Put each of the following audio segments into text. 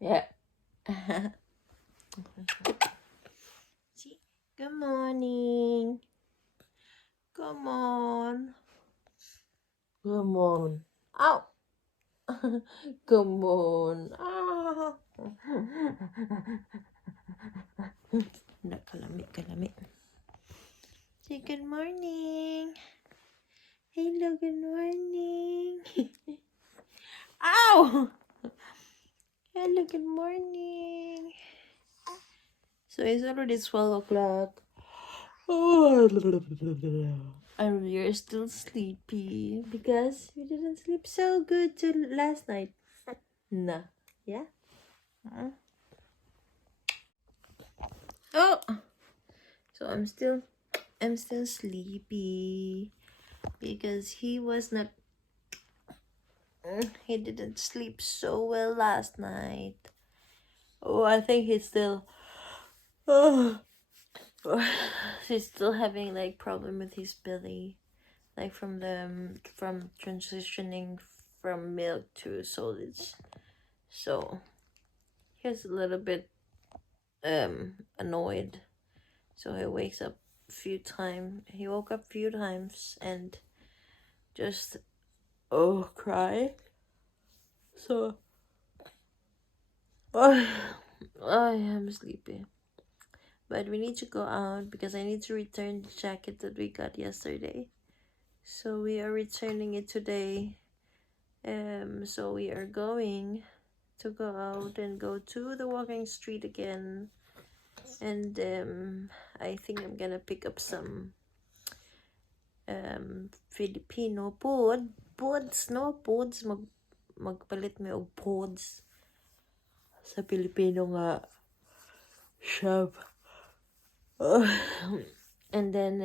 Yeah. See? Good morning. Come on. Come on. Ow. Come on. Ah. Kalami. Say good morning. Hello, good morning. Ow! Hello, good morning. So it's already 12 o'clock. And we're still sleepy because we didn't sleep so good till last night. Nah. Yeah? Oh! So I'm still sleepy because he didn't sleep so well last night. Oh, I think he's still he's still having like problem with his belly, like from transitioning from milk to solids. So he's a little bit annoyed. So he wakes up a few times. He woke up a few times and just cry. So I am sleepy. But we need to go out because I need to return the jacket that we got yesterday. So we are returning it today. So we are going to go out and go to the walking street again. And I think I'm gonna pick up some Filipino pods magpalit may og pods sa Filipino nga shop. And then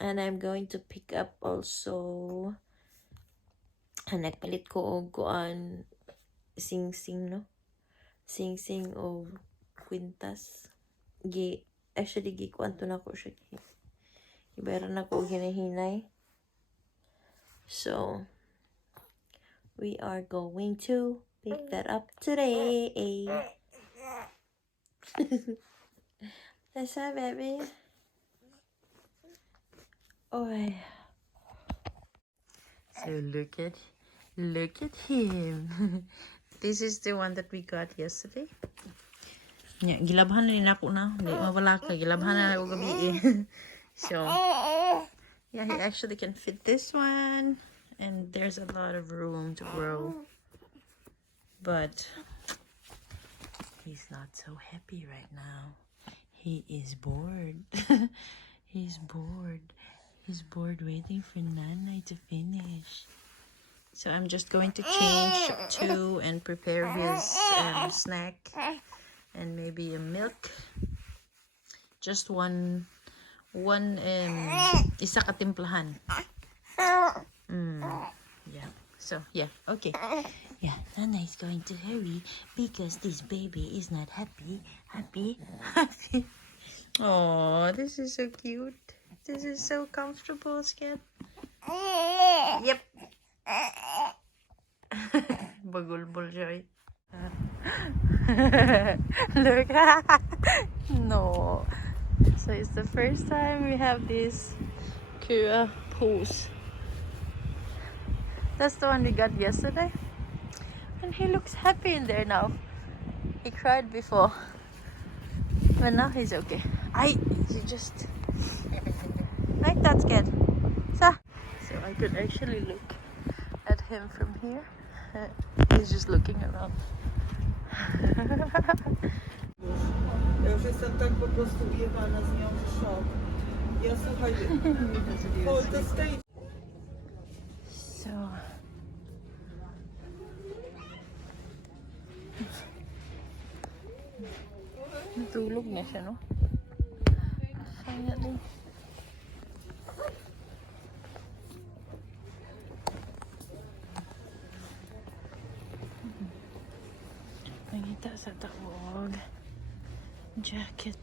and I'm going to pick up also nagpalit ko og kuan sing-sing no sing-sing o kwintas actually gikuan to na ko siya ibayaran na ko hinahinay. So we are going to pick that up today. That's that, baby. Oh, so look at him. This is the one that we got yesterday. Yeah, gilabhan na din ako na. Hindi mawala ka. Gilabhan na ako gabi eh. So, yeah, he actually can fit this one. And there's a lot of room to grow. But he's not so happy right now. He is bored. He's bored. He's bored waiting for Nanay to finish. So I'm just going to change to and prepare his snack and maybe a milk. Just one isa ka timplahan. Yeah. So yeah, okay. Yeah, Nana is going to hurry because this baby is not happy. Oh, this is so cute. This is so comfortable, Scat. Yep. Bagulbol siya. Look. No. So it's the first time we have this Kura pose. That's the one we got yesterday. And he looks happy in there now. He cried before. But now he's okay. He just like that scared. So I could actually look at him from here. He's just looking around. Ja już jestem tak po prostu ujebana z nią w szok. Ja słuchaj, hold the stage. So natulog na siya, no? Finally. Nangita sa tawag. Jacket.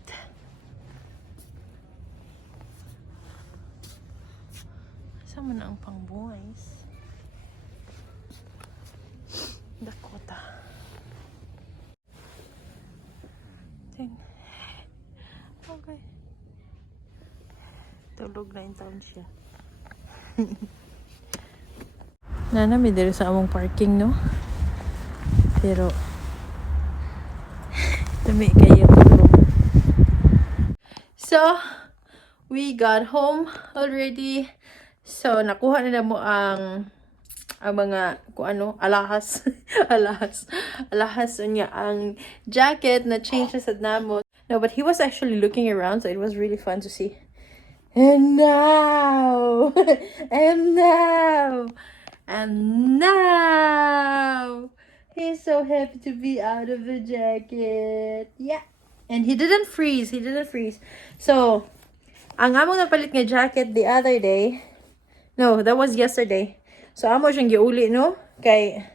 Sama na ang pang boys. Dakota. Murog 9 taon siya. Nanami diri sa among parking, no? Pero dami kayo tulog. So, we got home already. So, nakuha na mo ang mga kung ano, alahas. alahas niya ang jacket na change sa namo. No, but he was actually looking around, so it was really fun to see. And now, and now, and now, he's so happy to be out of the jacket. Yeah. And he didn't freeze. So, ang among napalit nga jacket the other day, no, that was yesterday. So, amo siyang giuli, no? Kay,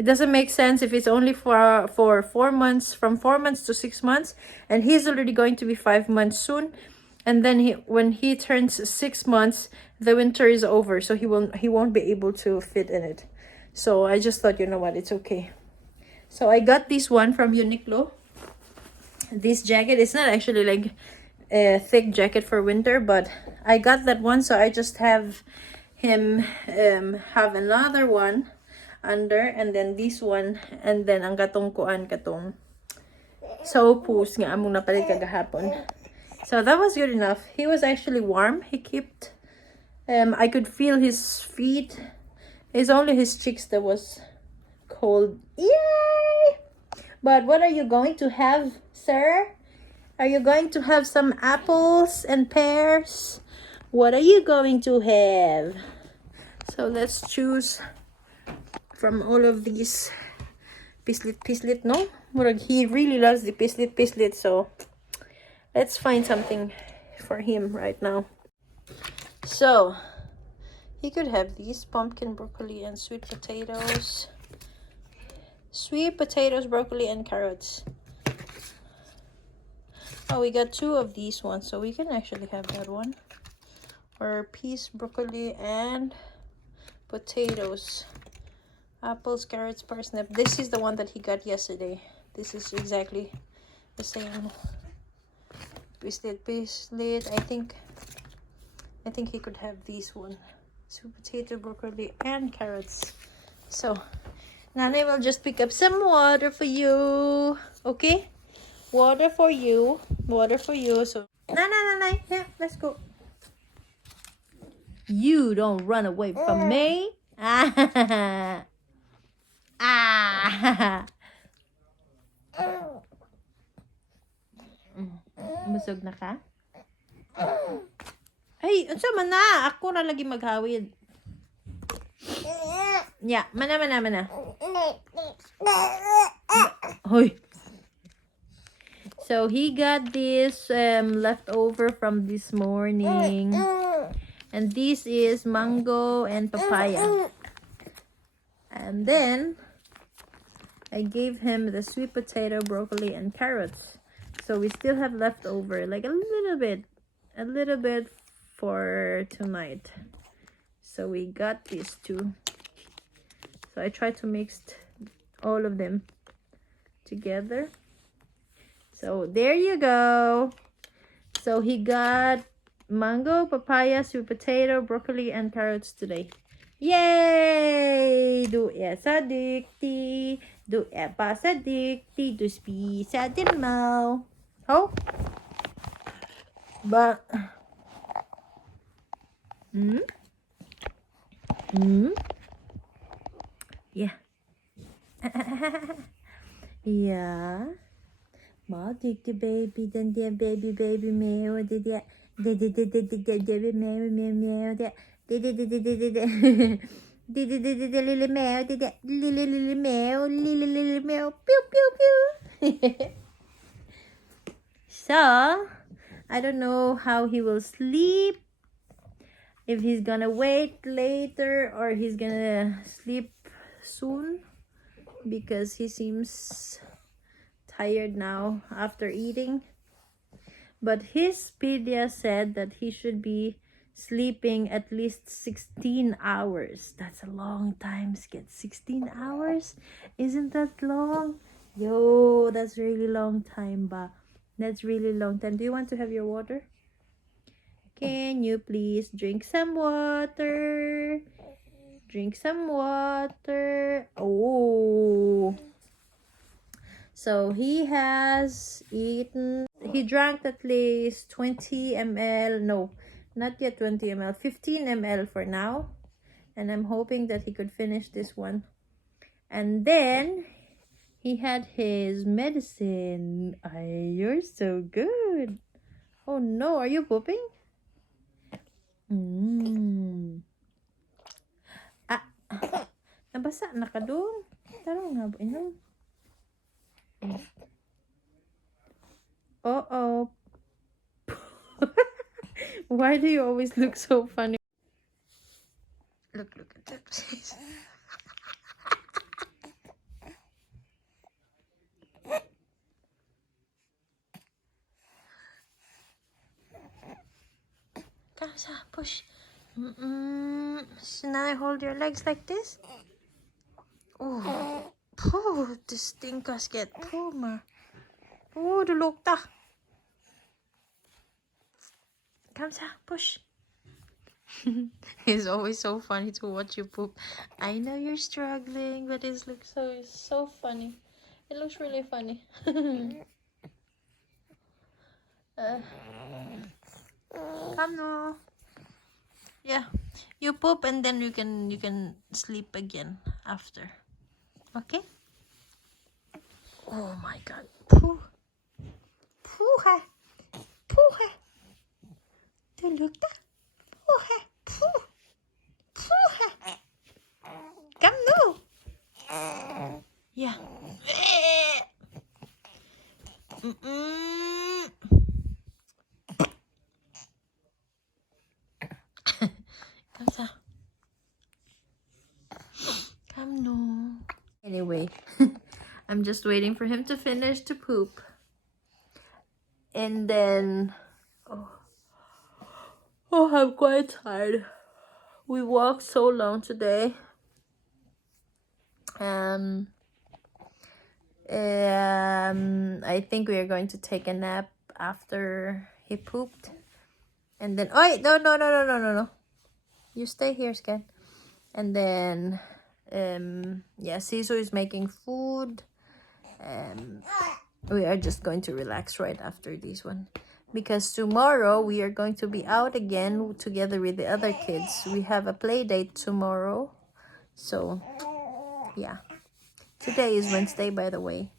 it doesn't make sense if it's only for 4 months, from 4 months to 6 months, and he's already going to be 5 months soon. And then when he turns 6 months, the winter is over, so he won't be able to fit in it. So I just thought, you know what, it's okay. So I got this one from Uniqlo. This jacket, it's not actually like a thick jacket for winter, but I got that one, so I just have him have another one under, and then this one, and then ang katong kuan katong soapus nga among napalit kagahapon. So that was good enough. He was actually warm. He kept I could feel his feet. It's only his cheeks that was cold. Yay! But what are you going to have, sir? Are you going to have some apples and pears? What are you going to have? So let's choose from all of these. Pislit, no? He really loves the pislit, so let's find something for him right now. So, he could have these pumpkin, broccoli, and sweet potatoes. Sweet potatoes, broccoli, and carrots. Oh, we got 2 of these ones, so we can actually have that one. Or peas, broccoli, and potatoes. Apples, carrots, parsnip. This is the one that he got yesterday. This is exactly the same. Pislit. I think he could have this one. Sweet potato, broccoli, and carrots. So, Nanay will just pick up some water for you. Okay? Water for you. So, Nanay, yeah, let's go. You don't run away from me. Ah. Busog na ka? Ay, unsa man na? Ako ra lagi maghawid. Yeah, mana. Hoy. So he got this leftover from this morning. And this is mango and papaya. And then I gave him the sweet potato, broccoli, and carrots. So we still have leftover, like a little bit for tonight. So we got these 2. So I tried to mix all of them together. So there you go. So he got mango, papaya, sweet potato, broccoli, and carrots today. Yay! Du är så duktig. Du är bara så duktig. Du spiser din mat. Oh. But yeah. Ja. Vad duktig baby. Den där baby med. Och det där. Det baby med. Det. Det lille mæv, det der lille mæv, pew. So, I don't know how he will sleep. If he's gonna wait later or he's gonna sleep soon, because he seems tired now after eating. But his pedia said that he should be sleeping at least 16 hours. That's a long time, Skid. 16 hours? Isn't that long? Yo, that's really long time, ba. That's really long time. Do you want to have your water? Can you please drink some water? Drink some water. Oh. So he has eaten, he drank at least 20 ml. No, not yet 20 ml, 15 ml for now. And I'm hoping that he could finish this one. And then he had his medicine. You're so good. Oh no, are you pooping? Ah, nabasa na ka doon. Taro nga, inom. Uh-oh. Why do you always look so funny? Look at that face. Kamsa, push. So now I hold your legs like this. Oh, the stinkers get puma. Oh, du luktar. Kamsa, push. It's always so funny to watch you poop. I know you're struggling, but it looks so funny. It looks really funny. Come no. Yeah, you poop and then you can sleep again after. Okay? Oh my god. Poo. Poo ha. Poo ha. Du luktar. Poo ha. Poo. Poo ha. Come no. Yeah. Come Come no. Anyway, I'm just waiting for him to finish to poop. And then I'm quite tired. We walked so long today. I think we are going to take a nap after he pooped. And then no. You stay here, Scan. And then yeah, Sisu is making food. We are just going to relax right after this one. Because tomorrow we are going to be out again together with the other kids. We have a play date tomorrow. So, yeah. Today is Wednesday, by the way.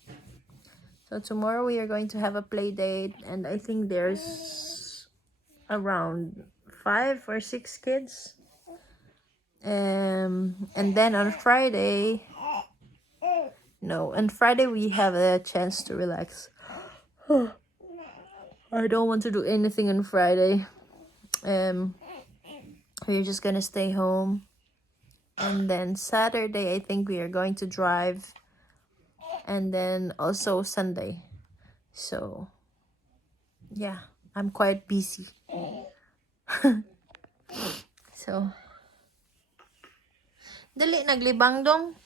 So tomorrow we are going to have a play date. And I think there's around 5 or 6 kids. And then on Friday... No, on Friday we have a chance to relax. I don't want to do anything on Friday. We're just gonna stay home. And then Saturday, I think we are going to drive. And then also Sunday. So, yeah, I'm quite busy. So, dali, naglibang dong.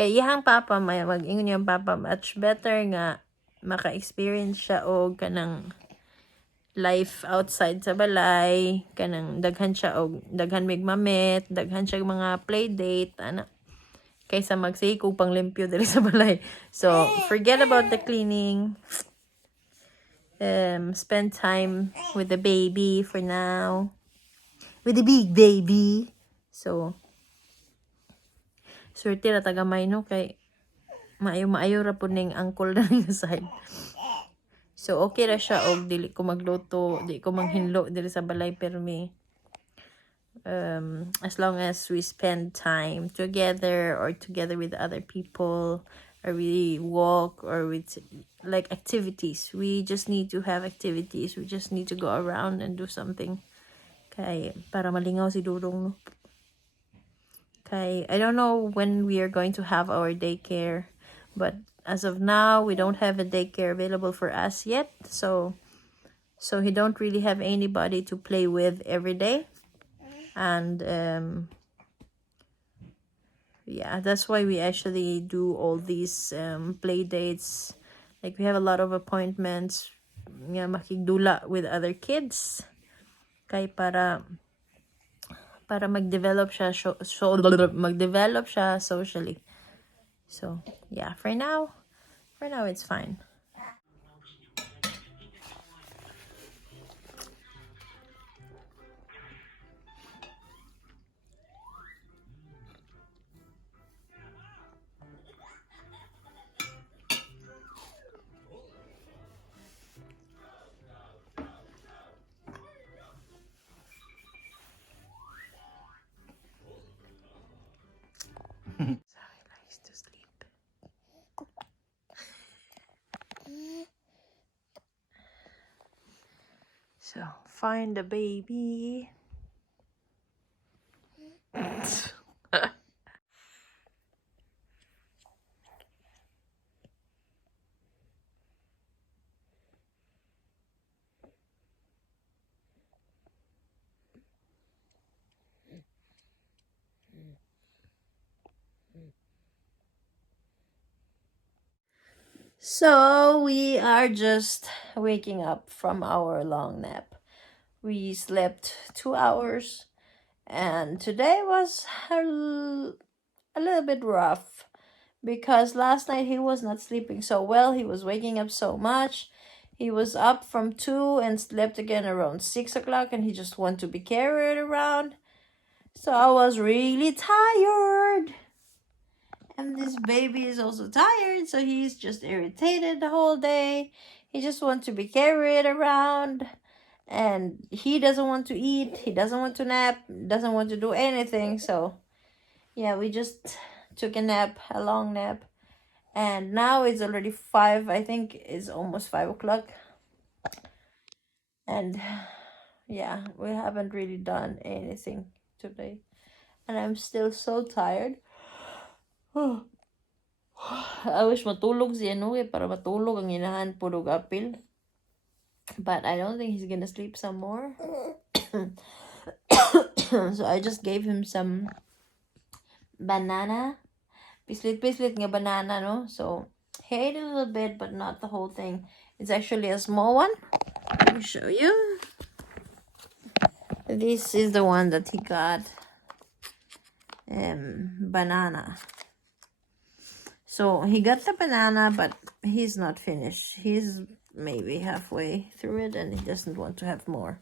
Kay iyang papa, may mag-ingon yung papa, much better nga maka-experience siya og kanang life outside sa balay, kanang daghan siya og daghan mig mamit, daghan siya mga play date ana, kaysa magsige og panglimpyo diri sa balay. So forget about the cleaning. Spend time with the baby for now, with the big baby. So swerte ra tagamay no, kay maayo ra pud ning angkol na nga side. So, okay ra siya og dili ko magluto, di ko manghinlo dili sa balay permi. As long as we spend time together or together with other people, or we walk, or with like activities. We just need to have activities. We just need to go around and do something. Kay para malingaw si Dudong no. Kay I don't know when we are going to have our daycare, but as of now, we don't have a daycare available for us yet. So he don't really have anybody to play with every day. And yeah, that's why we actually do all these play dates. Like we have a lot of appointments nga makigdula with other kids. Kay para mag-develop siya mag-develop siya socially. So, yeah, for now it's fine. So he likes to sleep. So, find the baby. So, we are just waking up from our long nap. We slept 2 hours, and today was a little bit rough because last night he was not sleeping so well. He was waking up so much. He was up from 2 and slept again around 6 o'clock, and he just wanted to be carried around. So I was really tired. And this baby is also tired, so he's just irritated the whole day. He just wants to be carried around. And he doesn't want to eat. He doesn't want to nap. Doesn't want to do anything. So, yeah, we just took a nap, a long nap. And now it's already 5. I think it's almost 5 o'clock. And, yeah, we haven't really done anything today. And I'm still so tired. I wish matulog siya, no? Para matulog ang inahan purog apil. But I don't think he's gonna sleep some more. So I just gave him some banana. Pislit nga banana, no? So he ate a little bit, but not the whole thing. It's actually a small one. Let me show you. This is the one that he got. Banana. So he got the banana, but he's not finished. He's maybe halfway through it, and he doesn't want to have more.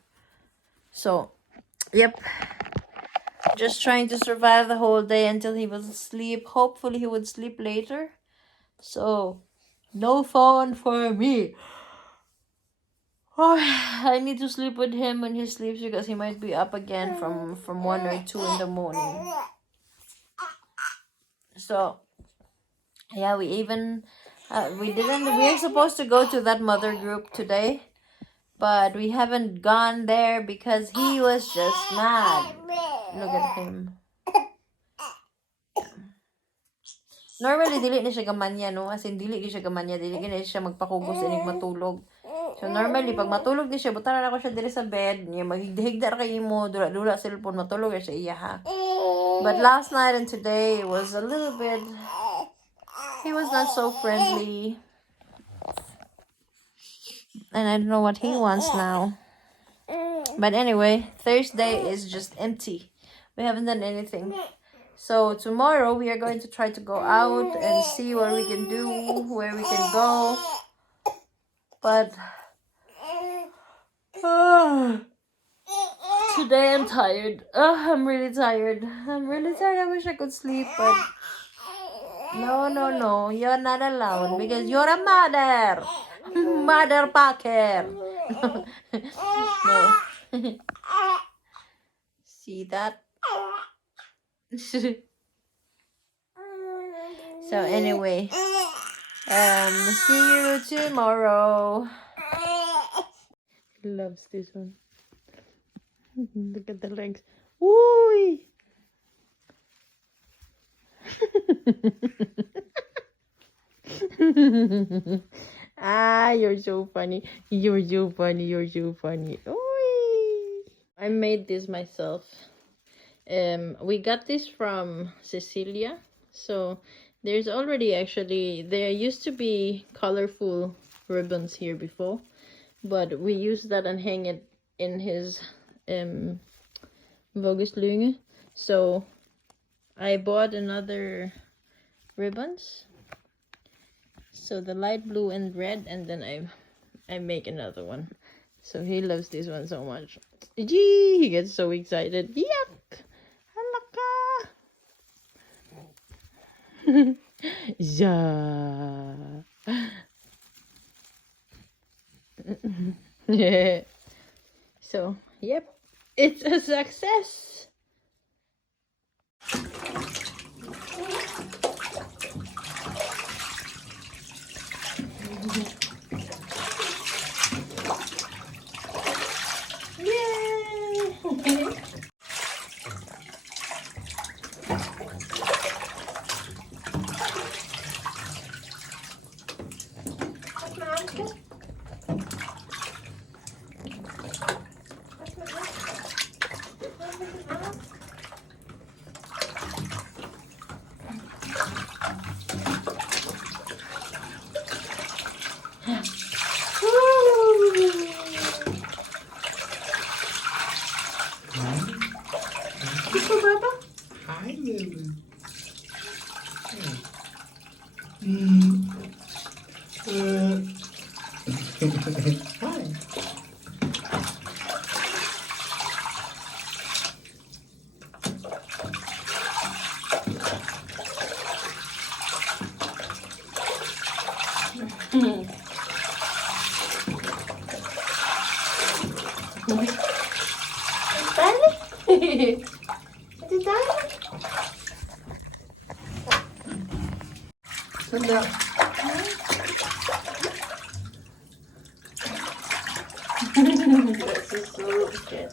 So, yep. Just trying to survive the whole day until he was asleep. Hopefully he would sleep later. So, no phone for me. Oh, I need to sleep with him when he sleeps because he might be up again from 1 or 2 in the morning. So, yeah, we're supposed to go to that mother group today, but we haven't gone there because he was just mad. Look at him. Normally, dili na siya gamanya, no? As in, dili siya gamanya. Dili na siya magpakugos and matulog. So, normally, pag matulog di siya, butaran ako siya dili sa bed. Niya, maghigda kayo mo, dula cellphone, matulog siya iya, ha? But last night and today, it was a little bit... He was not so friendly. And I don't know what he wants now. But anyway, Thursday is just empty. We haven't done anything. So tomorrow we are going to try to go out and see what we can do, where we can go. But today I'm tired. I'm really tired. I wish I could sleep, but no. You're not allowed because you're a mother. Mother packer. No. See that? So anyway, see you tomorrow. He loves this one. Look at the legs. Woo! You're so funny. You're so funny. Oy! I made this myself. We got this from Cecilia. So there's already there used to be colorful ribbons here before, but we use that and hang it in his vuggeslynge. So I bought another ribbons, so the light blue and red, and then I make another one. So he loves this one so much. Gee, he gets so excited. Yuck! Halaka! Yeah. Yeah. So, yep, it's a success. Yay! Hi, Lily. Hi. Sit down. This is so good.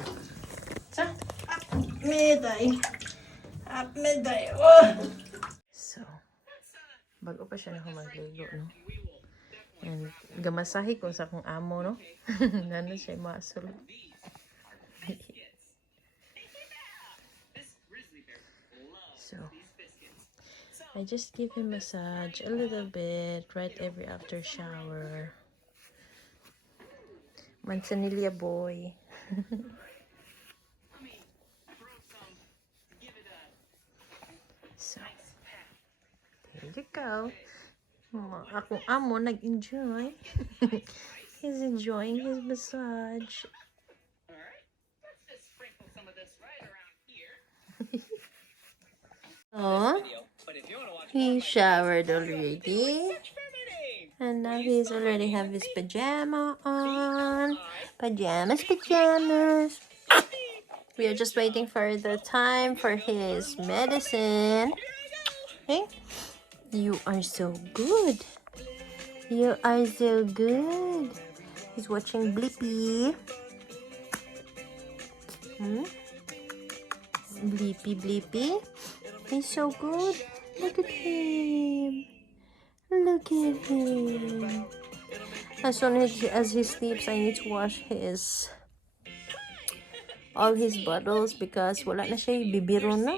Up midday. Oh. So, bago pa siya na magligo, no? And gamasahi ko sa akong amo, no? Nano siya masul. So, I just give him massage a little bit right every after shower. Manzanilla boy. So, there you go. Akong amo nag-enjoy. He's enjoying his massage. Oh, he showered already. And now he's already have his pajama on. Pajamas. We are just waiting for the time for his medicine. Hey, you are so good. You are so good. He's watching Blippi. Blippi. He's so good. Look at him. Look at him. As soon as he sleeps, I need to wash all his bottles because wala na siya bibiro na.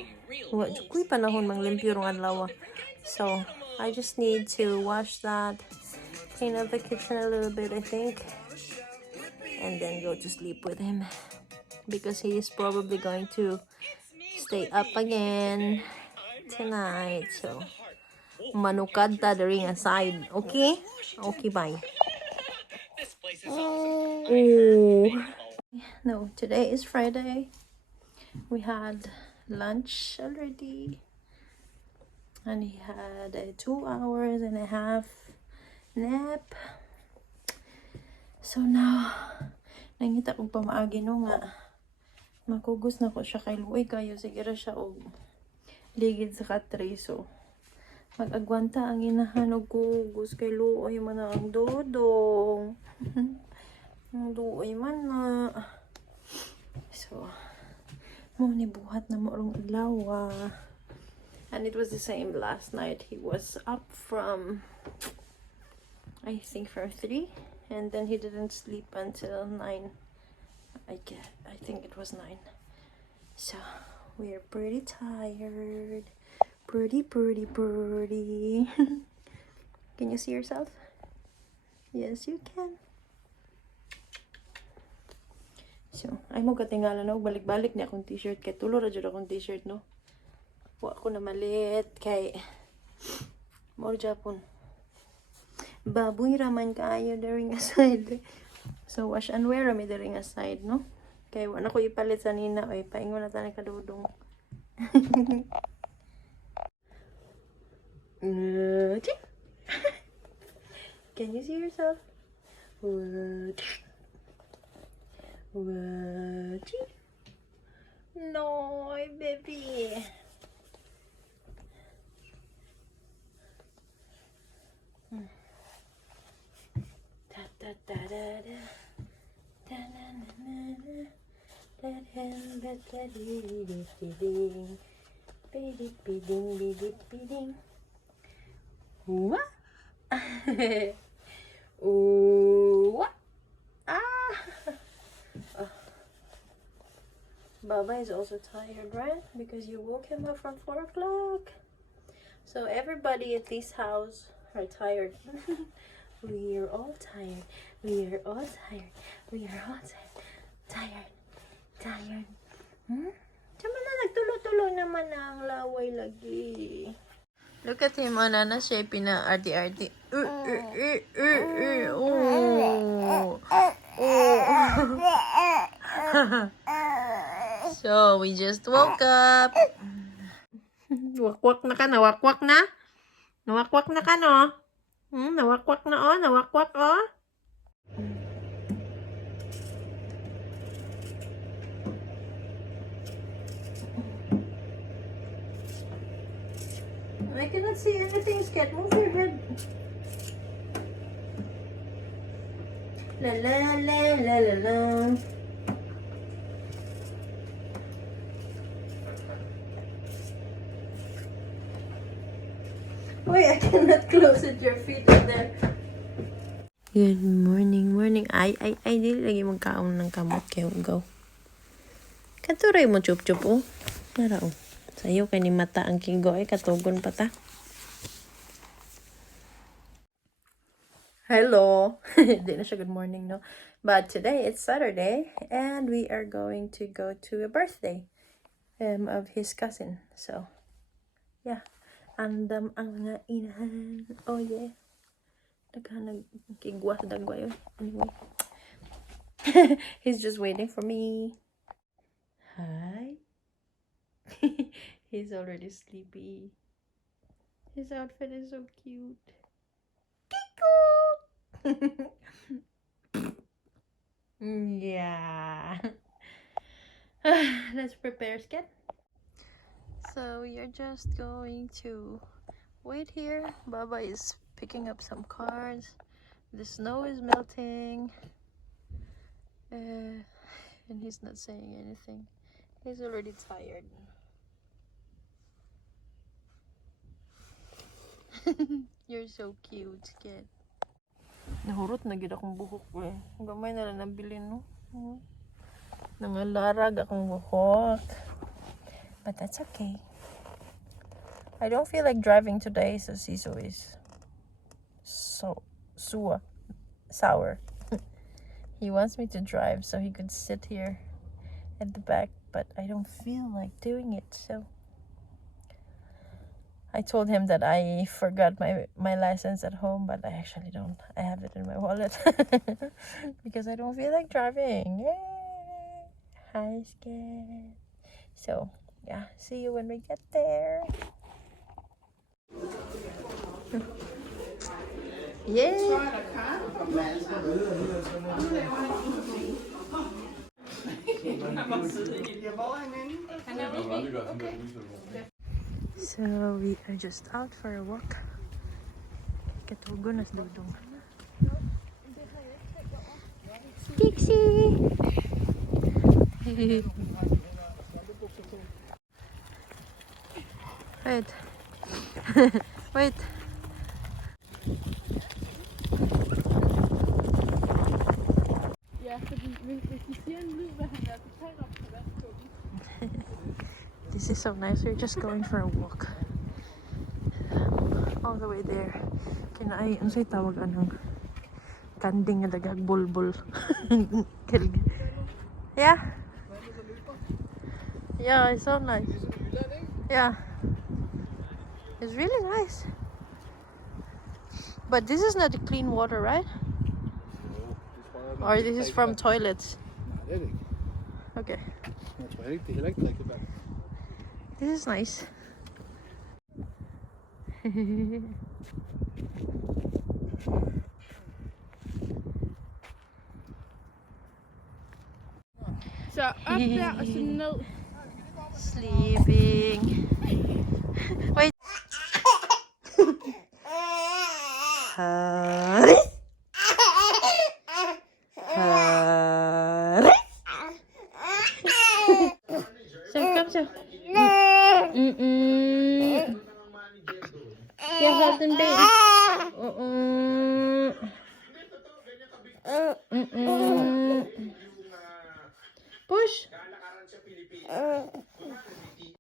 Wa kuy panahon manglimpyo rong adlaw. So I just need to wash that, clean up the kitchen a little bit, I think, and then go to sleep with him because he is probably going to stay up again tonight. So manukad ta the ring aside. Okay? Okay, bye. Oh. No, today is Friday. We had lunch already. And he had a 2.5 hours nap. So now, nangita kong pamaagi no nga. Makugos na ko siya kay Luoy kayo. Siguro siya og ligid sa katri. So, mag-agwanta ang inahanog kugos kay Luoy man ang dodong. Ang Luoy man na. So, mo ni buhat na mo rong adlaw. And it was the same last night. He was up from, I think, for 3. And then he didn't sleep until 9. I think it was 9. So, we're pretty tired. Pretty. Can you see yourself? Yes, you can. So, ay mo katingala na, balik-balik niya akong t-shirt. Kay tulo ra jud akong t-shirt, no? Wa ko na maliit. Kay, more Japon. Baboy raman kaayo daring aside. So, wash and wear rami daring aside, no? Kay, wala ko ipalit sa nina. Ay, paingon na tayo kadudong. Can you see yourself? What? No, baby. Da da da da da. Da na na na na. Da da da da dee dee dee dee. Bidip biding bidip biding. What? What? Ah! Oh. Baba is also tired, right? Because you woke him up from 4 o'clock. So everybody at this house are tired. We are all tired. We are all tired. We are all tired. Tired. Hmm? Sama na nagtulo-tulo naman ang laway lagi. Look at him, Nana. Siya pina-arty-arty. So, we just woke up. Wakwak na ka, nawakwak na? Nawakwak na ka, no? Nawakwak na, oh. Nawakwak, oh. I cannot see anything, Sket. Move your head. La la la la la la. Wait, I cannot close it. Your feet are there. Good morning. Ay, dili lagi magkaon ng kamot kayo. Go. Katuray mo, chup-chup, oh. Nara, oh. Sa'yo, kay ni mata ang kigo, ay katugon pa ta. Hello. Di na siya good morning, no? But today, it's Saturday, and we are going to go to a birthday of his cousin. So, yeah. Andam ang nga inahan. Oh, yeah. Nagkigwas dagwa yun. Anyway. He's just waiting for me. Hi. He's already sleepy. His outfit is so cute. Kiko! Yeah. Let's prepare, Sket. So, we are just going to wait here. Baba is picking up some cards. The snow is melting. And he's not saying anything. He's already tired. You're so cute, kid. Nahurot na gid akong buhok ko eh. Gamay na lang nabilin, no? Nangalarag akong buhok. But that's okay. I don't feel like driving today, so Siso is sour. He wants me to drive so he could sit here at the back, but I don't feel like doing it, so I told him that I forgot my license at home, but I actually don't. I have it in my wallet because I don't feel like driving. Yay! Hi, Skid. So, yeah, see you when we get there. Yay! So, we are just out for a walk. Katugo na sa dudong. Pixie! Wait. Wait. This is so nice. We're just going for a walk. All the way there. Kinaay, ano sa'y tawag anong kanding nga dagag bulbul. Yeah. Yeah, it's so nice. Yeah. It's really nice. But this is not the clean water, right? Or this is from toilets. Okay. This is nice. Så op der og så ned. Sleeping. Wait. So come so. Yeah, hold them baby.